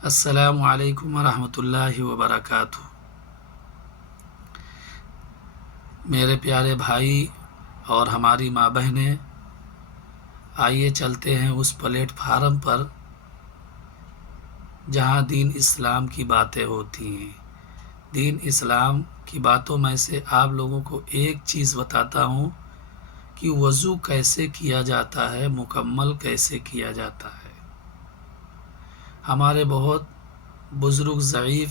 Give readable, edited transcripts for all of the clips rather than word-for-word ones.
السلام علیکم ورحمۃ اللہ وبرکاتہ۔ میرے پیارے بھائی اور ہماری ماں بہنیں، آئیے چلتے ہیں اس پلیٹ فارم پر جہاں دین اسلام کی باتیں ہوتی ہیں۔ دین اسلام کی باتوں میں سے آپ لوگوں کو ایک چیز بتاتا ہوں کہ وضو کیسے کیا جاتا ہے، مکمل کیسے کیا جاتا ہے۔ ہمارے بہت بزرگ ضعیف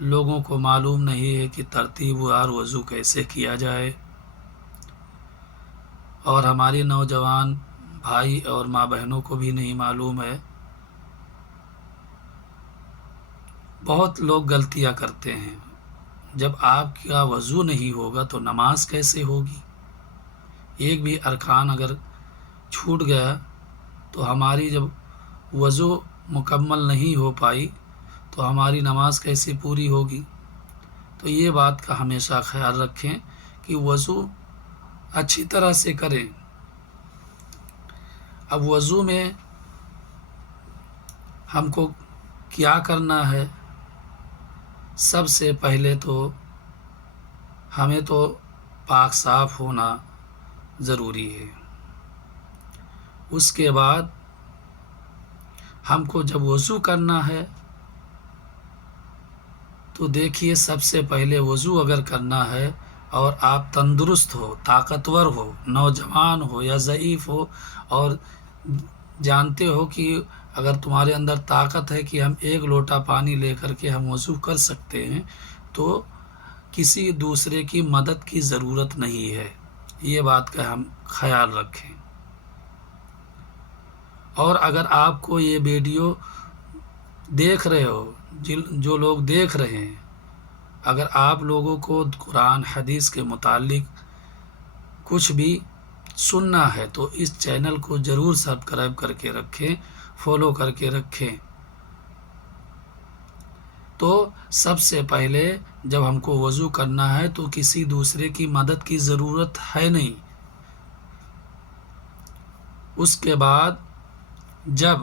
لوگوں کو معلوم نہیں ہے کہ ترتیب وار وضو کیسے کیا جائے، اور ہماری نوجوان بھائی اور ماں بہنوں کو بھی نہیں معلوم ہے۔ بہت لوگ غلطیاں کرتے ہیں۔ جب آپ کا وضو نہیں ہوگا تو نماز کیسے ہوگی؟ ایک بھی ارکان اگر چھوٹ گیا تو ہماری جب وضو مکمل نہیں ہو پائی تو ہماری نماز کیسے پوری ہوگی؟ تو یہ بات کا ہمیشہ خیال رکھیں کہ وضو اچھی طرح سے کریں۔ اب وضو میں ہم کو کیا کرنا ہے؟ سب سے پہلے تو ہمیں تو پاک صاف ہونا ضروری ہے۔ اس کے بعد ہم کو جب وضو کرنا ہے تو دیکھیے، سب سے پہلے وضو اگر کرنا ہے اور آپ تندرست ہو، طاقتور ہو، نوجوان ہو یا ضعیف ہو، اور جانتے ہو کہ اگر تمہارے اندر طاقت ہے کہ ہم ایک لوٹا پانی لے کر کے ہم وضو کر سکتے ہیں، تو کسی دوسرے کی مدد کی ضرورت نہیں ہے۔ یہ بات کا ہم خیال رکھیں۔ اور اگر آپ کو یہ ویڈیو دیکھ رہے ہو، جو لوگ دیکھ رہے ہیں، اگر آپ لوگوں کو قرآن حدیث کے متعلق کچھ بھی سننا ہے تو اس چینل کو ضرور سبسکرائب کر کے رکھیں، فالو کر کے رکھیں۔ تو سب سے پہلے جب ہم کو وضو کرنا ہے تو کسی دوسرے کی مدد کی ضرورت ہے نہیں۔ اس کے بعد جب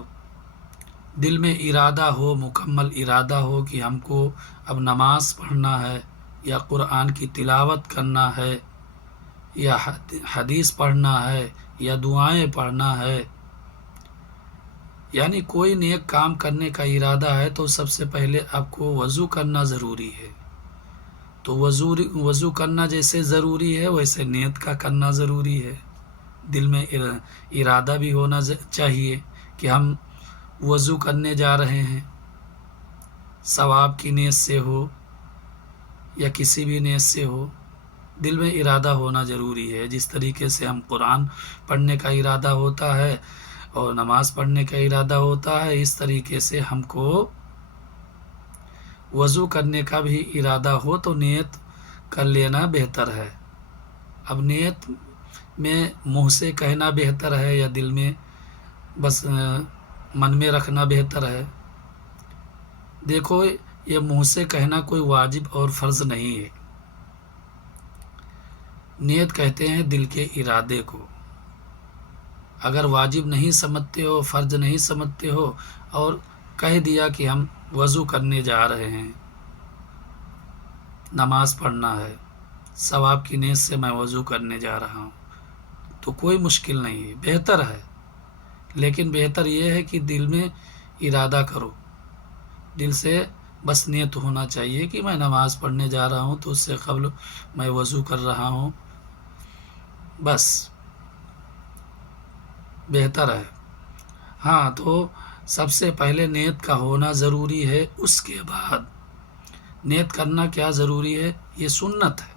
دل میں ارادہ ہو، مکمل ارادہ ہو کہ ہم کو اب نماز پڑھنا ہے یا قرآن کی تلاوت کرنا ہے یا حدیث پڑھنا ہے یا دعائیں پڑھنا ہے، یعنی کوئی نیک کام کرنے کا ارادہ ہے، تو سب سے پہلے آپ کو وضو کرنا ضروری ہے۔ تو وضو کرنا جیسے ضروری ہے ویسے نیت کا کرنا ضروری ہے۔ دل میں ارادہ بھی ہونا چاہیے کہ ہم وضو کرنے جا رہے ہیں، ثواب کی نیت سے ہو یا کسی بھی نیت سے ہو، دل میں ارادہ ہونا ضروری ہے۔ جس طریقے سے ہم قرآن پڑھنے کا ارادہ ہوتا ہے اور نماز پڑھنے کا ارادہ ہوتا ہے، اس طریقے سے ہم کو وضو کرنے کا بھی ارادہ ہو تو نیت کر لینا بہتر ہے۔ اب نیت میں منہ سے کہنا بہتر ہے یا دل میں بس من میں رکھنا بہتر ہے؟ دیکھو، یہ منہ سے کہنا کوئی واجب اور فرض نہیں ہے۔ نیت کہتے ہیں دل کے ارادے کو۔ اگر واجب نہیں سمجھتے ہو، فرض نہیں سمجھتے ہو اور کہہ دیا کہ ہم وضو کرنے جا رہے ہیں، نماز پڑھنا ہے، ثواب کی نیت سے میں وضو کرنے جا رہا ہوں، تو کوئی مشکل نہیں ہے، بہتر ہے۔ لیکن بہتر یہ ہے کہ دل میں ارادہ کرو، دل سے بس نیت ہونا چاہیے کہ میں نماز پڑھنے جا رہا ہوں، تو اس سے قبل میں وضو کر رہا ہوں، بس بہتر ہے۔ ہاں، تو سب سے پہلے نیت کا ہونا ضروری ہے۔ اس کے بعد نیت کرنا کیا ضروری ہے؟ یہ سنت ہے،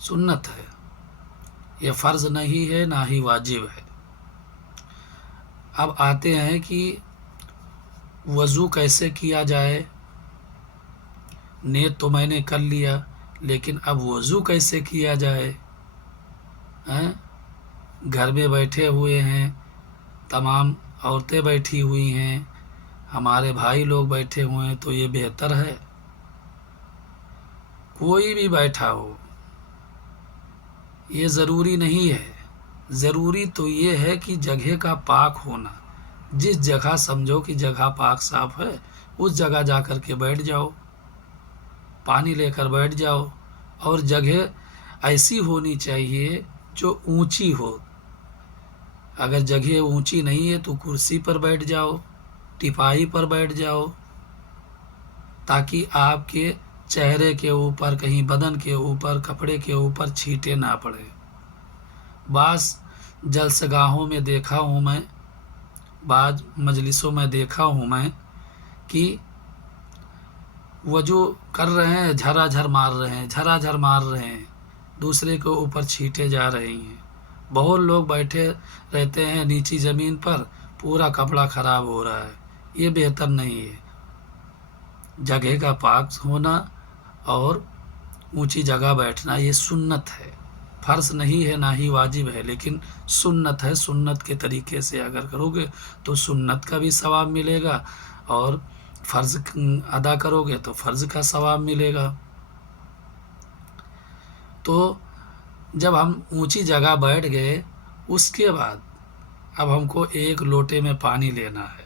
سنت ہے، یہ فرض نہیں ہے، نہ ہی واجب ہے۔ اب آتے ہیں کہ وضو کیسے کیا جائے۔ نیت تو میں نے کر لیا، لیکن اب وضو کیسے کیا جائے؟ گھر میں بیٹھے ہوئے ہیں، تمام عورتیں بیٹھی ہوئی ہیں، ہمارے بھائی لوگ بیٹھے ہوئے ہیں، تو یہ بہتر ہے کوئی بھی بیٹھا ہو، یہ ضروری نہیں ہے۔ ضروری تو یہ ہے کہ جگہ کا پاک ہونا، जिस जगह समझो कि जगह पाक साफ है, उस जगह जा कर के बैठ जाओ, पानी लेकर बैठ जाओ। और जगह ऐसी होनी चाहिए जो ऊंची हो। अगर जगह ऊंची नहीं है तो कुर्सी पर बैठ जाओ, टिपाई पर बैठ जाओ, ताकि आपके चेहरे के ऊपर, कहीं बदन के ऊपर, कपड़े के ऊपर छींटे ना पड़े। बास जलसगाहों में देखा हूँ मैं, बाज मजलिसों में देखा हूँ मैं कि वजू कर रहे हैं, झराझर मार रहे हैं, झराझर मार रहे हैं, दूसरे के ऊपर छींटे जा रही हैं। बहुत लोग बैठे रहते हैं नीची ज़मीन पर, पूरा कपड़ा ख़राब हो रहा है। ये बेहतर नहीं है। जगह का पाक होना और ऊंची जगह बैठना ये सुन्नत है, फ़र्ज़ नहीं है, ना ही वाजिब है, लेकिन सुन्नत है। सुन्नत के तरीके से अगर करोगे तो सुन्नत का भी सवाब मिलेगा, और फ़र्ज़ अदा करोगे तो फ़र्ज़ का सवाब मिलेगा। तो जब हम ऊंची जगह बैठ गए, उसके बाद अब हमको एक लोटे में पानी लेना है।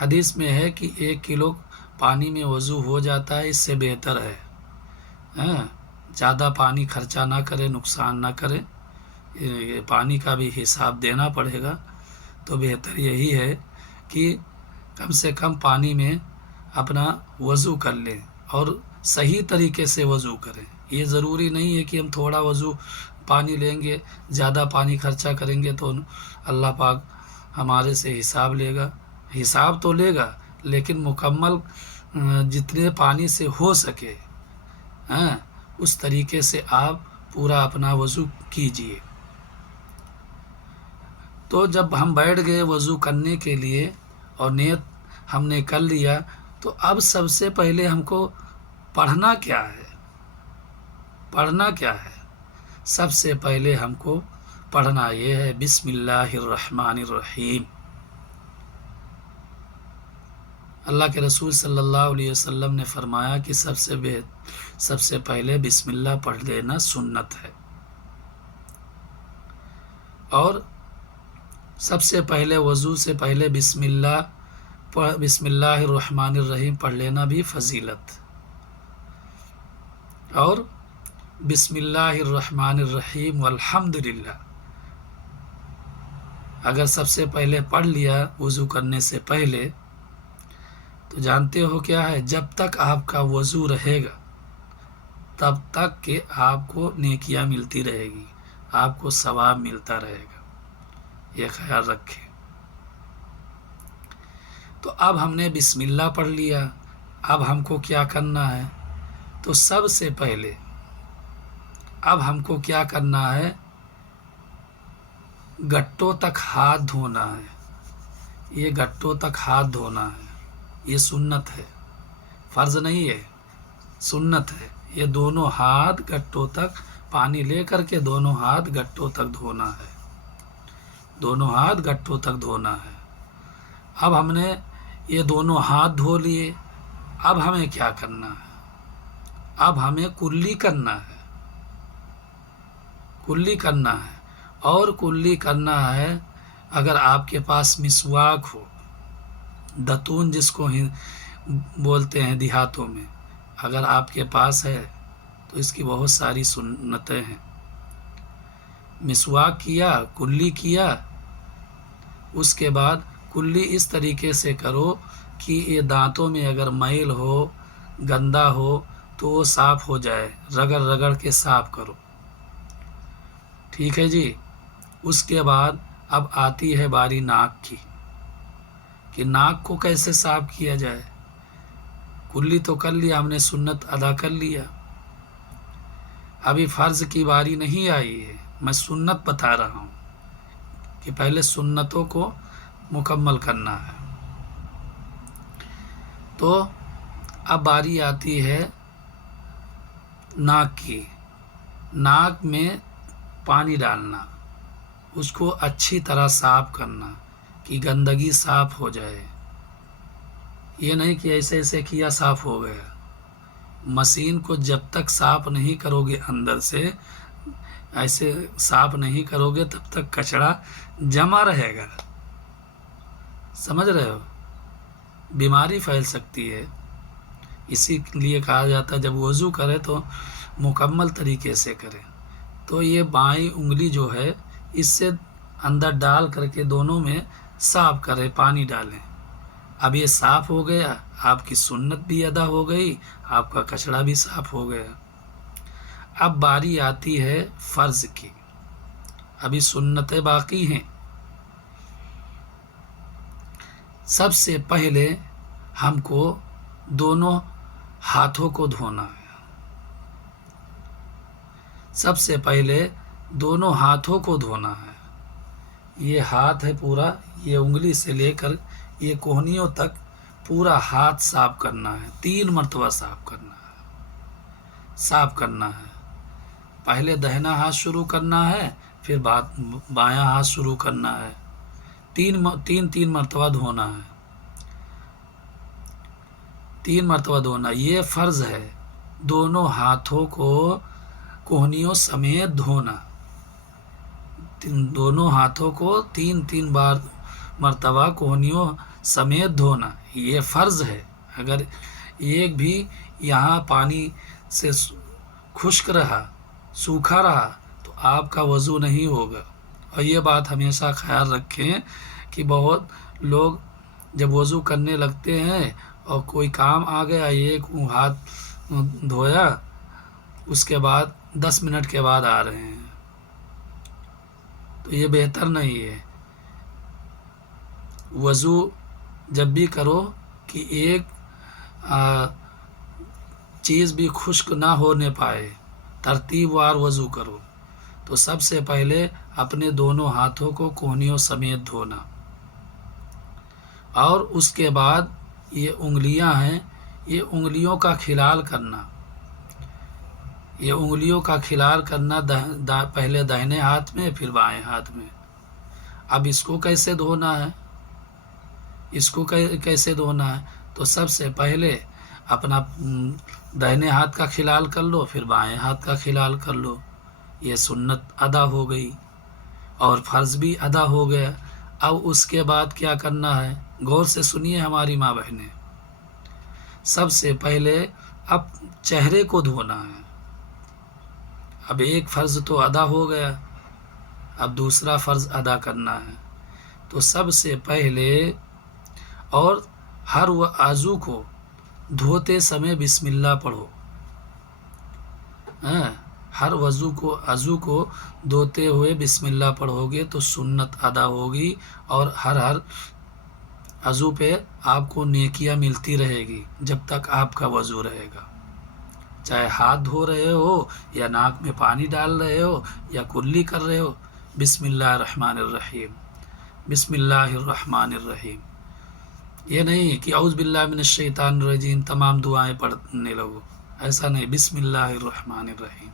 हदीस में है कि 1 किलो पानी में वज़ू हो जाता है, इससे बेहतर है ज़्यादा पानी खर्चा ना करें, नुकसान ना करें। ये पानी का भी हिसाब देना पड़ेगा। तो बेहतर यही है कि कम से कम पानी में अपना वज़ू कर लें और सही तरीके से वज़ू करें। ये ज़रूरी नहीं है कि हम थोड़ा वज़ू पानी लेंगे, ज़्यादा पानी खर्चा करेंगे तो अल्लाह पाक हमारे से हिसाब लेगा। हिसाब तो लेगा, लेकिन मुकम्मल जितने पानी से हो सके उस तरीके से आप पूरा अपना वज़ू कीजिए। तो जब हम बैठ गए वज़ू करने के लिए और नियत हमने कर लिया, तो अब सबसे पहले हमको पढ़ना क्या है? पढ़ना क्या है? सबसे पहले हमको पढ़ना ये है बिस्मिल्लाहिर्रहमानिर्रहीम। अल्लाह के रसूल सल्लल्लाहु अलैहि वसल्लम ने फरमाया कि सबसे पहले बिस्मिल्लाह पढ़ लेना सुन्नत है, और सबसे पहले वज़ू से पहले बिस्मिल्लाहिर्रहमानिर्रहीम पढ़ लेना भी फजीलत। और बिस्मिल्लाहिर्रहमानिर्रहीम वल्हम्दुलिल्लाह अगर सबसे पहले पढ़ लिया वज़ू करने से पहले, तो जानते हो क्या है, जब तक आपका वज़ू रहेगा तब तक के आपको नेकियां मिलती रहेगी, आपको सवाब मिलता रहेगा। ये ख्याल रखें। तो अब हमने बिस्मिल्लाह पढ़ लिया, अब हमको क्या करना है? तो सबसे पहले अब हमको क्या करना है? गट्टों तक हाथ धोना है। ये गट्टों तक हाथ धोना है, ये सुन्नत है, फ़र्ज़ नहीं है, सुन्नत है। ये दोनों हाथ गट्टों तक पानी ले करके दोनों हाथ गट्टों तक धोना है, दोनों हाथ गट्टों तक धोना है। अब हमने ये दोनों हाथ धो लिए, अब हमें क्या करना है? अब हमें कुल्ली करना है, कुल्ली करना है। और कुल्ली करना है, अगर आपके पास मिसवाक हो, दतून जिसको बोलते हैं देहातों में, अगर आपके पास है तो इसकी बहुत सारी सुन्नतें हैं। मिसवाक किया, कुल्ली किया, उसके बाद कुल्ली इस तरीके से करो कि ये दांतों में अगर मैल हो, गंदा हो, तो वो साफ़ हो जाए। रगड़ रगड़ के साफ़ करो, ठीक है जी। उसके बाद अब आती है बारी नाक की, कि नाक को कैसे साफ़ किया जाए। कुल्ली तो कर लिया हमने, सुन्नत अदा कर लिया, अभी फ़र्ज़ की बारी नहीं आई है। मैं सुन्नत बता रहा हूँ कि पहले सुन्नतों को मुकम्मल करना है। तो अब बारी आती है नाक की। नाक में पानी डालना, उसको अच्छी तरह साफ़ करना कि गंदगी साफ़ हो जाए। ये नहीं कि ऐसे ऐसे किया साफ़ हो गया। मशीन को जब तक साफ़ नहीं करोगे अंदर से, ऐसे साफ नहीं करोगे तब तक कचरा जमा रहेगा। समझ रहे हो, बीमारी फैल सकती है। इसी लिए कहा जाता है जब वज़ू करें तो मुकम्मल तरीके से करें। तो ये बाईं उंगली जो है इससे अंदर डाल करके दोनों में साफ करें, पानी डालें। अब ये साफ हो गया, आपकी सुन्नत भी अदा हो गई, आपका कचरा भी साफ हो गया। अब बारी आती है फ़र्ज की। अभी सुन्नतें बाकी हैं। सबसे पहले हमको दोनों हाथों को धोना है। सबसे पहले दोनों हाथों को धोना है। ये हाथ है पूरा, ये उंगली से लेकर ये कोहनियों तक पूरा हाथ साफ करना है। 3 मरतबा साफ करना है। साफ करना है, पहले दाहिना हाथ शुरू करना है, फिर बायां हाथ शुरू करना है। 3 मरतबा धोना है। 3 मरतबा धोना, ये फ़र्ज़ है। दोनों हाथों को कोहनियों समेत धोना। दोनों हाथों को 3 बार मरतबा कोहनियों समेत धोना, ये फ़र्ज़ है। अगर एक भी यहाँ पानी से खुश्क रहा, सूखा रहा, तो आपका वज़ू नहीं होगा। और ये बात हमेशा ख्याल रखें कि बहुत लोग जब वज़ू करने लगते हैं और कोई काम आ गया, एक हाथ धोया, उसके बाद 10 मिनट के बाद आ रहे हैं, तो ये बेहतर नहीं है। वज़ू जब भी करो कि एक चीज़ भी खुश्क ना होने पाए, तरतीबवार वज़ू करो। तो सबसे पहले अपने दोनों हाथों को कोहनियों समेत धोना, और उसके बाद ये उंगलियां हैं, ये उंगलियों का खिलाल करना। ये उंगलियों का खिलाल करना पहले दाहिने हाथ में, फिर बाएं हाथ में। अब इसको कैसे धोना है, इसको कैसे धोना है? तो सबसे पहले अपना दाहिने हाथ का खिलाल कर लो, फिर बाएं हाथ का खिलाल कर लो। ये सुन्नत अदा हो गई और फ़र्ज़ भी अदा हो गया। अब उसके बाद क्या करना है, गौर से सुनिए हमारी माँ बहनें। सबसे पहले अब चेहरे को धोना है। अब एक फ़र्ज़ तो अदा हो गया, अब दूसरा फ़र्ज़ अदा करना है। तो सबसे पहले और हर आज़ू को धोते समय बिस्मिल्लाह पढ़ो। हर आज़ू को धोते हुए बिस्मिल्लाह पढ़ोगे तो सुन्नत अदा होगी, और हर आज़ू पे आपको नेकियां मिलती रहेगी जब तक आपका वज़ू रहेगा। चाहे हाथ धो रहे हो, या नाक में पानी डाल रहे हो, या कुल्ली कर रहे हो, बिस्मिल्लाहिर्रहमानिर्रहीम, बिस्मिल्लाहिर्रहमानिर्रहीम। ये नहीं कि औज़ु बिल्लाहि मिनश शैतानिर रजीम तमाम दुआएं पढ़ने लगो, ऐसा नहीं। बिस्मिल्लाहिर्रहमानिर्रहीम।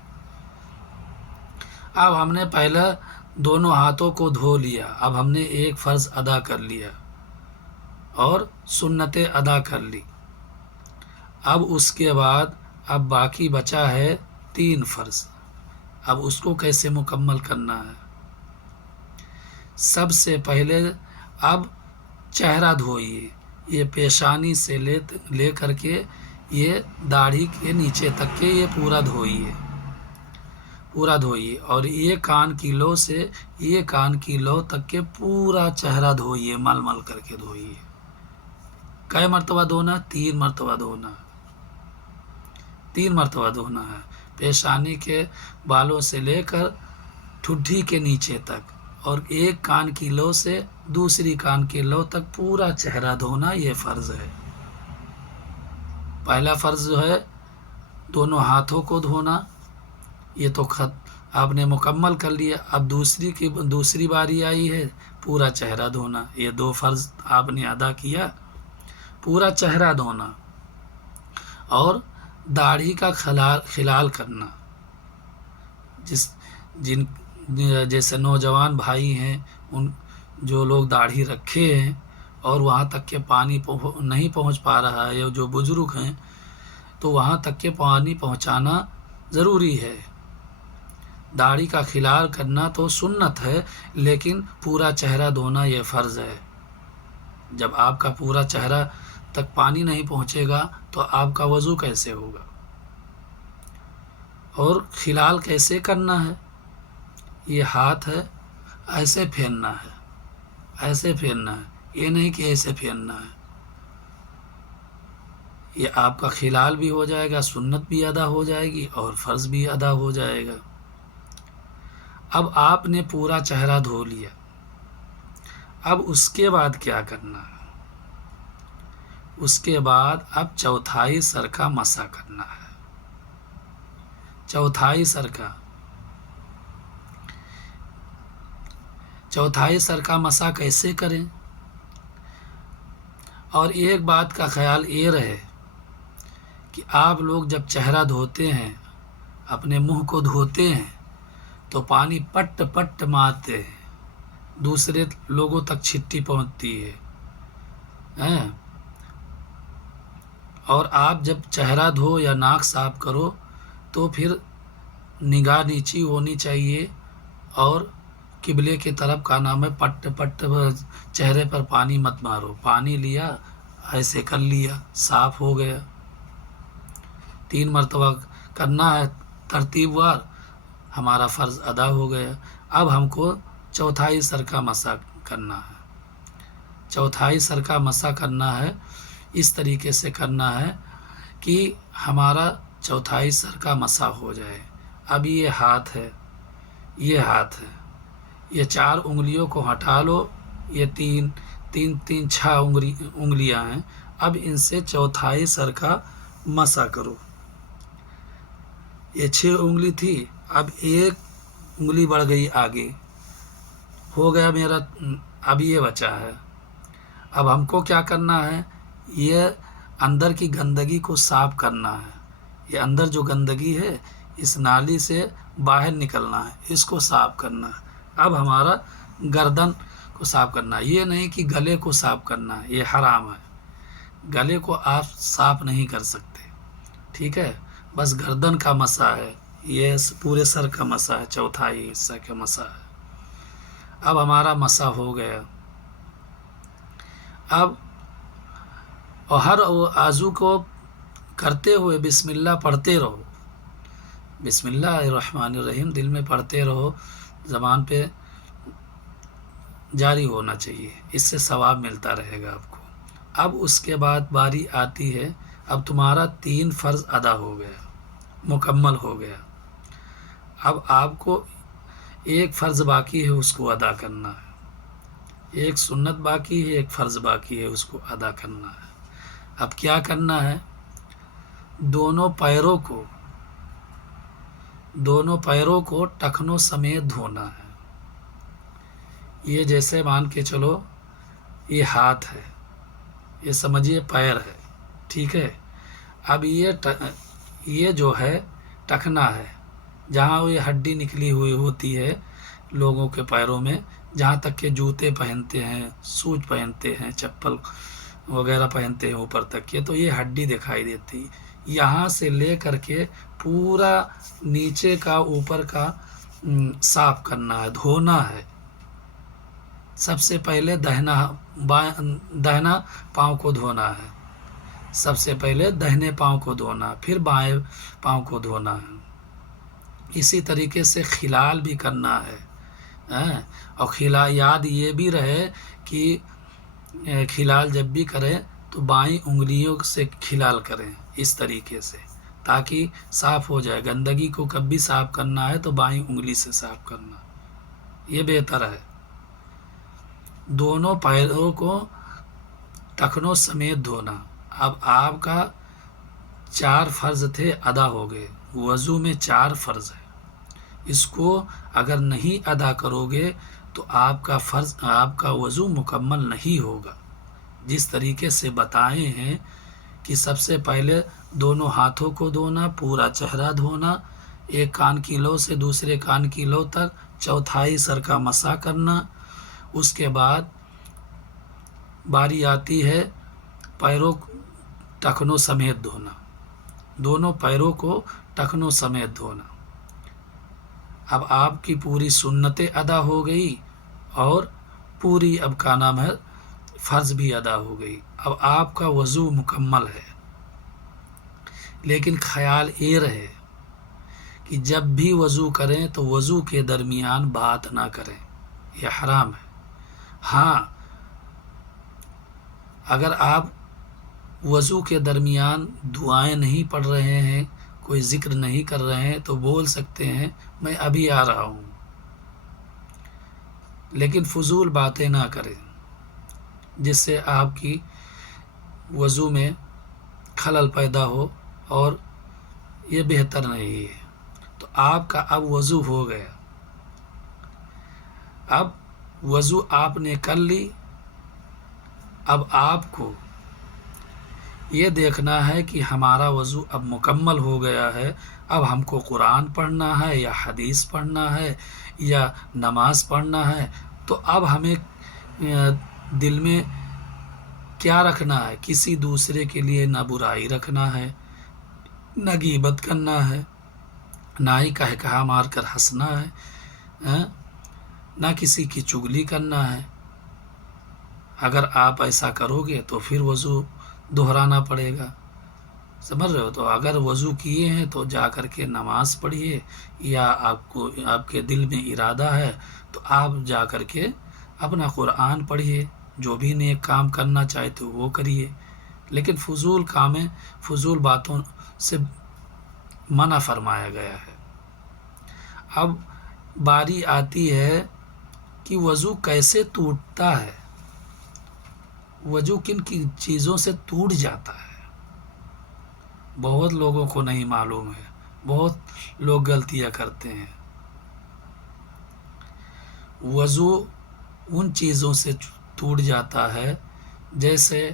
अब हमने पहले दोनों हाथों को धो लिया, अब हमने एक फ़र्ज़ अदा कर लिया और सुन्नतें अदा कर ली। अब उसके बाद अब बाकी बचा है 3 फ़र्ज़। अब उसको कैसे मुकम्मल करना है? सबसे पहले अब चेहरा धोइए, ये पेशानी से ले करके ये दाढ़ी के नीचे तक के ये पूरा धोइए, पूरा धोइए। और ये कान की लौ से ये कान की लौ तक के पूरा चेहरा धोइए, मल मल करके धोइए। कै मरतबा धोना? 3 मरतबा धोना। 3 मरतबा धोना है। पेशानी के बालों से लेकर ठुड्डी के नीचे तक, और एक कान की लौ से दूसरी कान की लौ तक पूरा चेहरा धोना, ये फ़र्ज़ है। पहला फ़र्ज़ जो है दोनों हाथों को धोना, ये तो आपने मुकम्मल कर लिया। अब दूसरी बारी आई है पूरा चेहरा धोना। ये 2 फ़र्ज़ आपने अदा किया, पूरा चेहरा धोना और दाढ़ी का खिलाल करना। जैसे नौजवान भाई हैं, उन जो लोग दाढ़ी रखे हैं और वहाँ तक के पानी नहीं पहुँच पा रहा है, या जो बुज़ुर्ग हैं, तो वहाँ तक के पानी पहुँचाना ज़रूरी है। दाढ़ी का खिलाल करना तो सुन्नत है, लेकिन पूरा चेहरा धोना ये फ़र्ज़ है। जब आपका पूरा चेहरा तक पानी नहीं पहुँचेगा तो आपका वज़ू कैसे होगा? और खिलाल कैसे करना है? ये हाथ है, ऐसे फेरना है, ऐसे फेरना है, ये नहीं कि ऐसे फेरना है। ये आपका खिलाल भी हो जाएगा, सुन्नत भी अदा हो जाएगी और फ़र्ज़ भी अदा हो जाएगा। अब आपने पूरा चेहरा धो लिया, अब उसके बाद क्या करना है? उसके बाद अब चौथाई सर का मसा करना है। चौथाई सर का मसा कैसे करें? और एक बात का ख्याल ये रहे कि आप लोग जब चेहरा धोते हैं, अपने मुंह को धोते हैं, तो पानी पट पट मारते हैं, दूसरे लोगों तक छिट्टी पहुंचती है। और आप जब चेहरा धो या नाक साफ करो तो फिर निगाह नीची होनी चाहिए और किबले की तरफ का नाम है, पट पट चेहरे पर पानी मत मारो। पानी लिया, ऐसे कर लिया, साफ हो गया। 3 मरतबा करना है तरतीबवार, हमारा फ़र्ज़ अदा हो गया। अब हमको चौथाई सर का मसा करना है। चौथाई सर का मसा करना है, इस तरीके से करना है कि हमारा चौथाई सर का मसा हो जाए। अब ये हाथ है, ये 4 उंगलियों को हटा लो। ये 6 उंगलियां हैं। अब इनसे चौथाई सर का मसा करो। ये 6 उंगली थी, अब 1 उंगली बढ़ गई आगे, हो गया मेरा। अब ये बचा है। अब हमको क्या करना है? ये अंदर की गंदगी को साफ करना है। ये अंदर जो गंदगी है, इस नाली से बाहर निकलना है, इसको साफ करना है। अब हमारा गर्दन को साफ करना है, ये नहीं कि गले को साफ करना है, ये हराम है। गले को आप साफ नहीं कर सकते, ठीक है? बस गर्दन का मसा है, ये पूरे सर का मसा है, चौथाई हिस्सा का मसा है। अब हमारा मसा हो गया। अब और हर आज़ू को करते हुए बिस्मिल्लाह पढ़ते रहो। बिस्मिल्लाहिर्रहमानिर्रहीम दिल में पढ़ते रहो, ज़बान पे जारी होना चाहिए, इससे सवाब मिलता रहेगा आपको। अब उसके बाद बारी आती है, अब तुम्हारा 3 फ़र्ज़ अदा हो गया, मुकम्मल हो गया। अब आपको एक फ़र्ज़ बाकी है, उसको अदा करना है। एक सुन्नत बाकी है, एक फ़र्ज़ बाकी है, उसको अदा करना है। अब क्या करना है? दोनों पैरों को टखनों समेत धोना है। ये जैसे मान के चलो, ये हाथ है, ये समझिए पैर है, ठीक है? अब ये जो है टखना है, जहाँ ये हड्डी निकली हुई होती है लोगों के पैरों में, जहाँ तक के जूते पहनते हैं, शूज पहनते हैं, चप्पल वगैरह पहनते हैं ऊपर तक के, तो ये हड्डी दिखाई देती। यहाँ से ले करके पूरा नीचे का ऊपर का साफ करना है, धोना है। सबसे पहले दाहिना पाँव को धोना है, सबसे पहले दाहिने पाँव को धोना, फिर बाएं पाँव को धोना है। इसी तरीके से खिलाल भी करना है। और याद ये भी रहे कि खिलाल जब भी करें तो बाईं उंगलियों से खिलाल करें, इस तरीके से, ताकि साफ़ हो जाए। गंदगी को कभी साफ़ करना है तो बाईं उंगली से साफ़ करना, ये बेहतर है। दोनों पैरों को टखनों समेत धोना। अब आपका 4 फ़र्ज़ थे, अदा हो गए। वज़ू में 4 फ़र्ज़ है, इसको अगर नहीं अदा करोगे तो आपका वज़ू मुकम्मल नहीं होगा। जिस तरीके से बताए हैं कि सबसे पहले दोनों हाथों को धोना, पूरा चेहरा धोना, एक कान की लौ से दूसरे कान की लौ तक चौथाई सर का मसा करना। उसके बाद बारी आती है पैरों टखनों समेत धोना, दोनों पैरों को टखनों समेत धोना। اب آپ کی پوری سنتیں ادا ہو گئی اور پوری اب کا نام ہے فرض بھی ادا ہو گئی. اب آپ کا وضو مکمل ہے. لیکن خیال یہ رہے کہ جب بھی وضو کریں تو وضو کے درمیان بات نہ کریں، یہ حرام ہے. ہاں، اگر آپ وضو کے درمیان دعائیں نہیں پڑھ رہے ہیں، کوئی ذکر نہیں کر رہے ہیں تو بول سکتے ہیں میں ابھی آ رہا ہوں. لیکن فضول باتیں نہ کریں جس سے آپ کی وضو میں خلل پیدا ہو، اور یہ بہتر نہیں ہے. تو آپ کا اب وضو ہو گیا. اب وضو آپ نے کر لی. اب آپ کو یہ دیکھنا ہے کہ ہمارا وضو اب مکمل ہو گیا ہے. اب ہم کو قرآن پڑھنا ہے یا حدیث پڑھنا ہے یا نماز پڑھنا ہے. تو اب ہمیں دل میں کیا رکھنا ہے؟ کسی دوسرے کے لیے نہ برائی رکھنا ہے، نہ غیبت کرنا ہے، نہ ہی کہا مار کر ہنسنا ہے، نہ کسی کی چغلی کرنا ہے. اگر آپ ایسا کرو گے تو پھر وضو دہرانا پڑے گا. سمجھ رہے ہو؟ تو اگر وضو کیے ہیں تو جا کر کے نماز پڑھیے، یا آپ کے دل میں ارادہ ہے تو آپ جا کر کے اپنا قرآن پڑھیے. جو بھی نیک کام کرنا چاہتے ہو وہ کریے. لیکن فضول کامیں، فضول باتوں سے منع فرمایا گیا ہے. اب باری آتی ہے کہ وضو کیسے ٹوٹتا ہے، وضو کن کن چیزوں سے ٹوٹ جاتا ہے. بہت لوگوں کو نہیں معلوم ہے، بہت لوگ غلطیاں کرتے ہیں. وضو ان چیزوں سے ٹوٹ جاتا ہے جیسے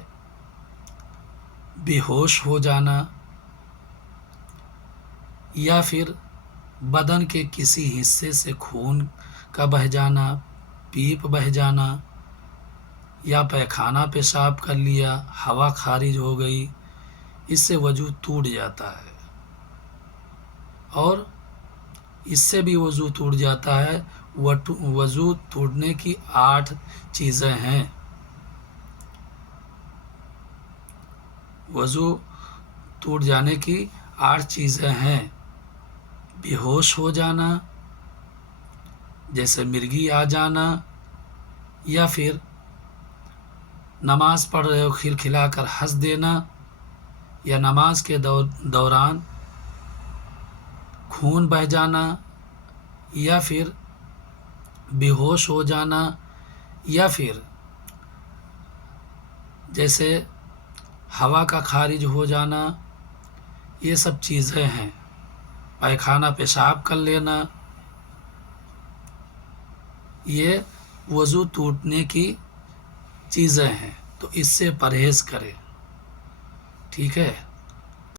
بے ہوش ہو جانا، یا پھر بدن کے کسی حصے سے خون کا بہہ جانا، پیپ بہہ جانا، یا پیخانہ پیشاب کر لیا، ہوا خارج ہو گئی، اس سے وضو ٹوٹ جاتا ہے. اور اس سے بھی وضو ٹوٹ جاتا ہے. وضو ٹوٹنے کی 8 چیزیں ہیں. وضو ٹوٹ جانے کی 8 چیزیں ہیں. بے ہوش ہو جانا، جیسے مرگی آ جانا، یا پھر نماز پڑھ رہے ہو کھلکھلا کر ہنس دینا، یا نماز کے دوران خون بہہ جانا، یا پھر بے ہوش ہو جانا، یا پھر جیسے ہوا کا خارج ہو جانا. یہ سب چیزیں ہیں. پیخانہ پیشاب کر لینا، یہ وضو ٹوٹنے کی چیزیں ہیں. تو اس سے پرہیز کریں. ٹھیک ہے؟